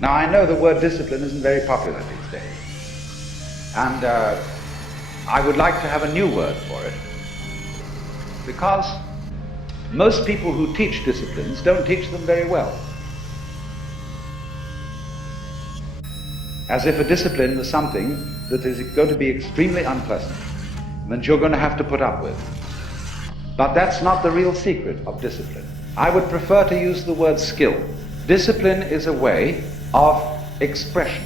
Now, I know the word discipline isn't very popular these days, and I would like to have a new word for it, because most people who teach disciplines don't teach them very well. As if a discipline was something that is going to be extremely unpleasant, and that you're going to have to put up with. But that's not the real secret of discipline. I would prefer to use the word skill. Discipline is a way of expression.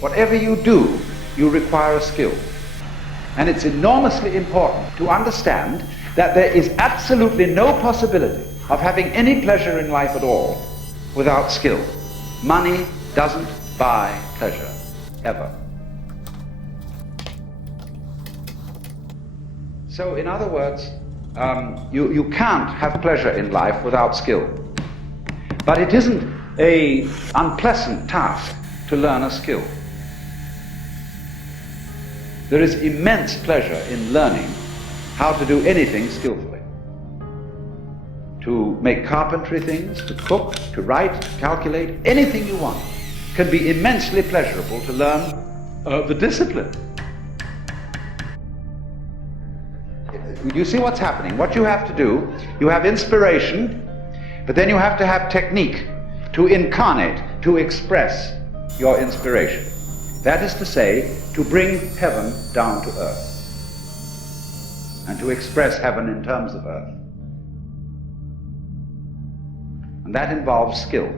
Whatever you do, you require a skill. And it's enormously important to understand that there is absolutely no possibility of having any pleasure in life at all without skill. Money doesn't buy pleasure, ever. So, in other words, you can't have pleasure in life without skill. But it isn't an unpleasant task to learn a skill. There is immense pleasure in learning how to do anything skillfully. To make carpentry things, to cook, to write, to calculate, anything you want can be immensely pleasurable to learn the discipline. You see what's happening. What you have to do, you have inspiration, but then you have to have technique to incarnate, to express your inspiration. That is to say, to bring heaven down to earth, and to express heaven in terms of earth. And that involves skill.